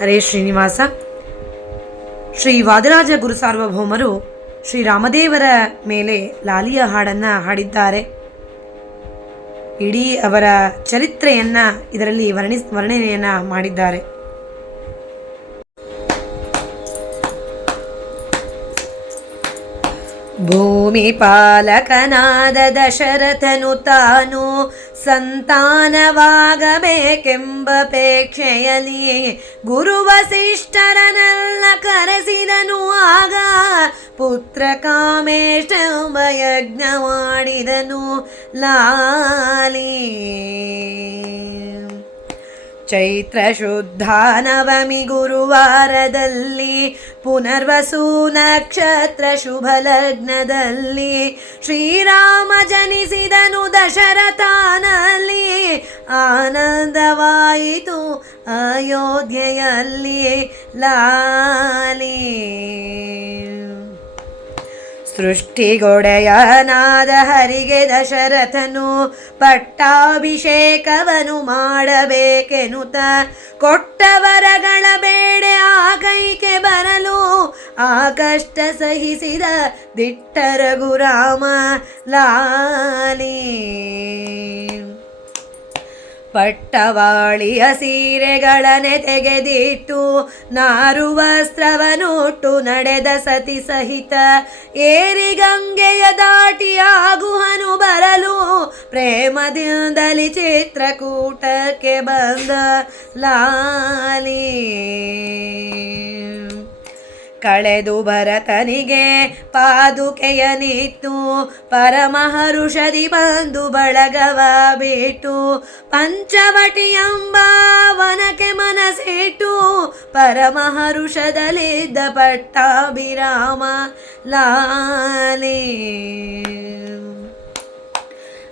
ಹರೇ ಶ್ರೀನಿವಾಸ. ಶ್ರೀ ವಾದಿರಾಜ ಗುರು ಸಾರ್ವಭೌಮರು ಶ್ರೀ ರಾಮದೇವರ ಮೇಲೆ ಲಾಲಿಯ ಹಾಡನ್ನು ಹಾಡಿದ್ದಾರೆ. ಇಡೀ ಅವರ ಚರಿತ್ರೆಯನ್ನು ಇದರಲ್ಲಿ ವರ್ಣಿಸ್ ವರ್ಣನೆಯನ್ನು ಮಾಡಿದ್ದಾರೆ. ಭೂಮಿ ಪಾಲಕನಾದ ದಶರಥನು ತಾನು ಸಂತಾನವಾಗಬೇಕೆಂಬಪೇಕ್ಷೆಯಲ್ಲಿ ಗುರು ವಸಿಷ್ಠರನೆಲ್ಲ ಕರೆಸಿದನು. ಆಗ ಪುತ್ರ ಕಾಮೇಶ ಯಜ್ಞ ಮಾಡಿದನು ಲಾಲಿ. ಚೈತ್ರ ಶುದ್ಧ ನವಮಿ ಗುರುವಾರದಲ್ಲಿ ಪುನರ್ವಸು ನಕ್ಷತ್ರ ಶುಭ ಲಗ್ನದಲ್ಲಿ ಶ್ರೀರಾಮ ಜನಿಸಿದನು ದಶರಥನಲ್ಲಿ ಆನಂದವಾಯಿತು ಅಯೋಧ್ಯೆಯಲ್ಲಿ ಲಾಲಿ ಸೃಷ್ಟಿಗೊಡೆಯನಾದ ಹರಿಗೆ ದಶರಥನು ಪಟ್ಟಾಭಿಷೇಕವನು ಮಾಡಬೇಕೆನುತ ಕೊಟ್ಟವರಗಳ ಬೇಡೆ ಆ ಕೈಗೆ ಬರಲು ಆ ಕಷ್ಟ ಸಹಿಸಿದ ದಿಟ್ಟ ರಘುರಾಮ ಲಾಲಿ. ಪಟ್ಟವಾಳಿಯ ಸೀರೆಗಳನೆ ತೆಗೆದಿಟ್ಟು ನಾರು ವಸ್ತ್ರವನುಟ್ಟು ನಡೆದ ಸತಿ ಸಹಿತ, ಏರಿ ಗಂಗೆಯ ದಾಟಿ ಆಗುಹನು ಬರಲು, ಪ್ರೇಮದಿಂದಲಿ ಚಿತ್ರಕೂಟಕ್ಕೆ ಬಂದ ಲಾಲಿ. ಕಳೆದು ಭರತನಿಗೆ ಪಾದುಕೆಯ ನಿತ್ತು, ಪರಮಹರುಷದಿ ಬಂದು ಬಳಗವ ಬಿಟ್ಟು ಪಂಚವಟಿ ಎಂಬ ವನಕ್ಕೆ ಮನಸ್ಸಿಟ್ಟು ಪರಮಹರುಷದಲ್ಲಿದ್ದ ಪಟ್ಟಾಭಿರಾಮ ಲಾಲಿ.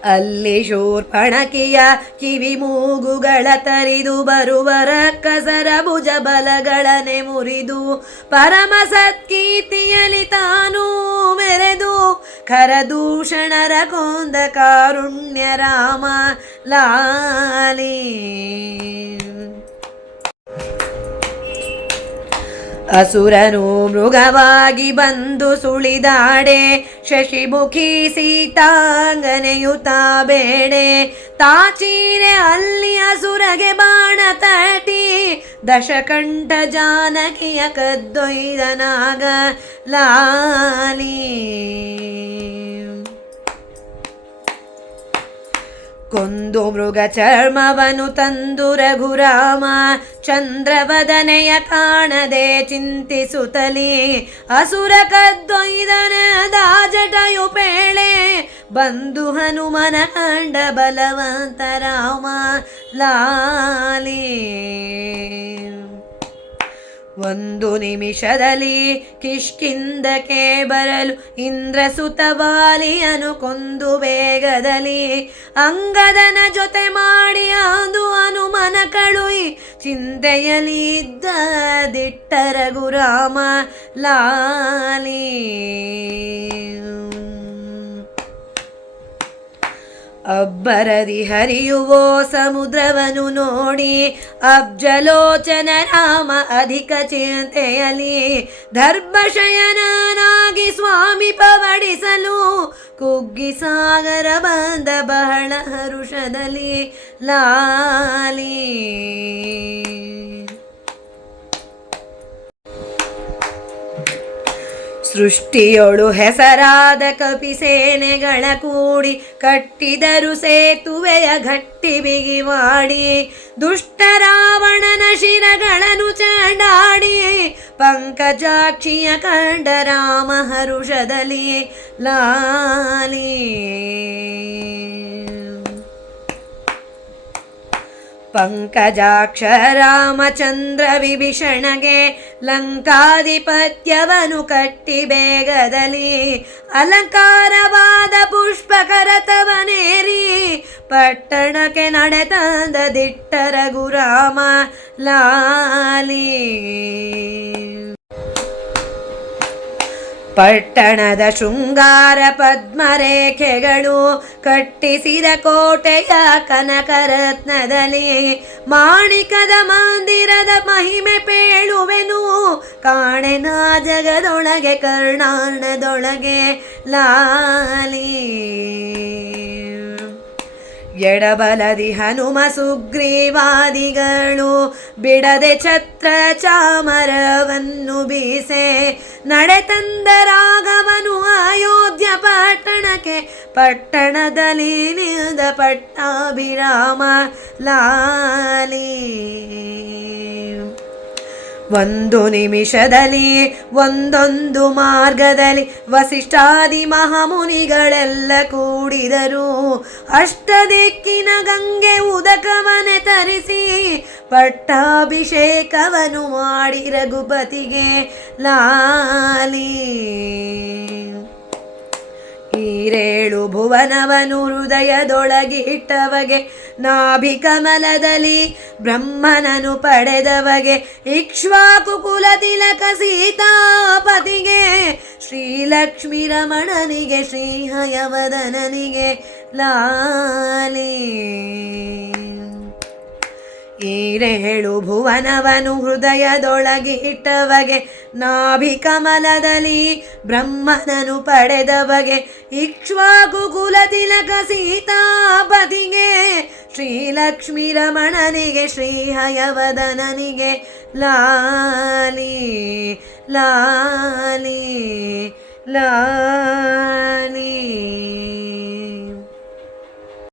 ಅಲ್ಲಿ ಶೂರ್ಪಣಕಿಯ ಕಿವಿ ಮೂಗುಗಳ ತರಿದು ಬರುವರ ಕಸರ ಭುಜ ಬಲಗಳನೆ ಮುರಿದು ಪರಮ ಸತ್ಕೀರ್ತಿಯಲಿ ತಾನೂ ಮೆರೆದು ಖರದೂಷಣರ ಕೊಂದ ಕಾರುಣ್ಯ ರಾಮ ಲಾಲಿ. ಅಸುರನು ಮೃಗವಾಗಿ ಬಂದು ಸುಳಿದಾಡೆ. ಶಶಿಮುಖಿ ಸೀತಾಂಗನೆಯುತ ಬೇಡೆ. ತಾಚೀರೆ ಅಲ್ಲಿ ಅಸುರಗೆ ಬಾಣ ತಟಿ ದಶಕಂಠ ಜಾನಕಿಯ ಕದ್ದೊಯ್ದನಾಗ ಲಾಲಿ ಕೊಂದು ಮೃಗ ಚರ್ಮವನು ತಂದು ರಘುರಾಮ. ಚಂದ್ರವದನೆಯ ಕಾಣದೆ ಚಿಂತಿಸುತ್ತಲೇ. ಅಸುರ ಕದ್ದೊಯ್ದನ ದಾಜಟಯು ಪೇಳೆ. ಬಂದು ಹನುಮನ ಕಂಡ ಬಲವಂತ ರಾಮ. ಲಾಲಿ. ಒಂದು ನಿಮಿಷದಲ್ಲಿ ಕಿಷ್ಕಿಂದಕ್ಕೆ ಬರಲು ಇಂದ್ರಸುತ ವಾಲಿಯನು ಕೊಂದು ಬೇಗದಲ್ಲಿ ಅಂಗದನ ಜೊತೆ ಮಾಡಿ ಅದು ಅನುಮನ ಕಳುಯಿ ಚಿಂತೆಯಲ್ಲಿ ಇದ್ದ ದಿಟ್ಟ ರಘುರಾಮ ಲಾಲಿ. ಅಬ್ಬರದಿ ಹರಿಯುವೋ ಸಮುದ್ರವನು ನೋಡಿ, ಅಬ್ಜಲೋಚನ ರಾಮ ಅಧಿಕ ಚಿಂತೆಯಲಿ ಧರ್ಮಶಯನಾಗಿ ಸ್ವಾಮಿ ಪವಡಿಸಲು ಕುಗ್ಗಿ ಸಾಗರ ಬಂದ ಬಹಳ ಹರುಷದಲ್ಲಿ ಲಾಲಿ. ಸೃಷ್ಟಿಯೊಳು ಹೆಸರಾದ ಕಪಿಸೇನೆಗಳ ಕೂಡಿ ಕಟ್ಟಿದರು ಸೇತುವೆಯ ಗಟ್ಟಿ ಬಿಗಿ ಮಾಡಿ ದುಷ್ಟ ರಾವಣನ ಶಿರಗಳನ್ನು ಚಂಡಾಡಿ. ಪಂಕಜಾಕ್ಷಿಯ ಕಂಡ ರಾಮ ಹರುಷದಲ್ಲಿ ಲಾಲಿ. ಪಂಕಜಾಕ್ಷ ರಾಮಚಂದ್ರ ವಿಭೀಷಣಗೆ ಲಂಕಾಧಿಪತ್ಯವನು ಕಟ್ಟಿ ಬೇಗದಲ್ಲಿ ಅಲಂಕಾರವಾದ ಪುಷ್ಪಕರತವನೇರಿ ಪಟ್ಟಣಕ್ಕೆ ನಡೆತಂದ ದಿಟ್ಟ ರಘುರಾಮ ಲಾಲಿ. ಪಟ್ಟಣದ ಶೃಂಗಾರ ಪದ್ಮರೇಖೆಗಳು ಕಟ್ಟಿಸಿದ ಕೋಟೆಯ ಕನಕರತ್ನದಲ್ಲಿ ಮಾಣಿಕದ ಮಂದಿರದ ಮಹಿಮೆ ಪೇಳುವೆನು. ಕಾಣೆನ ಜಗದೊಳಗೆ ಕರ್ಣಾರ್ಣದೊಳಗೆ ಲಾಲಿ. ಎಡಬಲದಿ ಹನುಮ ಸುಗ್ರೀವಾದಿಗಳು ಬಿಡದೆ ಛತ್ರ ಚಾಮರವನ್ನು ಬೀಸೆ ನಡೆತಂದ ರಾಘವನು ಅಯೋಧ್ಯ ಪಟ್ಟಣಕ್ಕೆ. ಪಟ್ಟಣದಲ್ಲಿ ನಿಲ್ದ ಪಟ್ಟಾಭಿರಾಮ ಲಾಲಿ. ಒಂದು ನಿಮಿಷದಲ್ಲಿ, ಒಂದೊಂದು ಮಾರ್ಗದಲ್ಲಿ ವಸಿಷ್ಠಾದಿ ಮಹಾಮುನಿಗಳೆಲ್ಲ ಕೂಡಿದರು. ಅಷ್ಟದಿಕ್ಕಿನ ಗಂಗೆ ಉದಕವನೆ ತರಿಸಿ, ಪಟ್ಟಾಭಿಷೇಕವನು ಮಾಡಿ ರಘುಪತಿಗೆ ಲಾಲಿ. ಈರೇಳು ಭುವನವನು ಹೃದಯದೊಳಗಿಟ್ಟವಗೆ ನಾಭಿ ಕಮಲದಲ್ಲಿ ಬ್ರಹ್ಮನನು ಪಡೆದವಗೆ ಇಕ್ಷ್ವಾಕುಕುಲ ತಿಲಕ ಸೀತಾಪತಿಗೆ ಶ್ರೀಲಕ್ಷ್ಮಿ ರಮಣನಿಗೆ ಶ್ರೀಹಯವದನನಿಗೆ ಲಾಲಿ. ಈರೇಳು ಭುವನವನು ಹೃದಯದೊಳಗಿಟ್ಟವಗೆ ನಾಭಿ ಕಮಲದಲ್ಲಿ ಬ್ರಹ್ಮನನು ಪಡೆದವಗೆ, ಇಕ್ಷ್ವಾಕು ಕುಲ ತಿಲಕ ಸೀತಾಪತಿಗೆ, ಶ್ರೀಲಕ್ಷ್ಮೀ ರಮಣನಿಗೆ, ಶ್ರೀಹಯವದನನಿಗೆ, ಲಾಲಿ ಲಾಲಿ ಲಾಲಿ.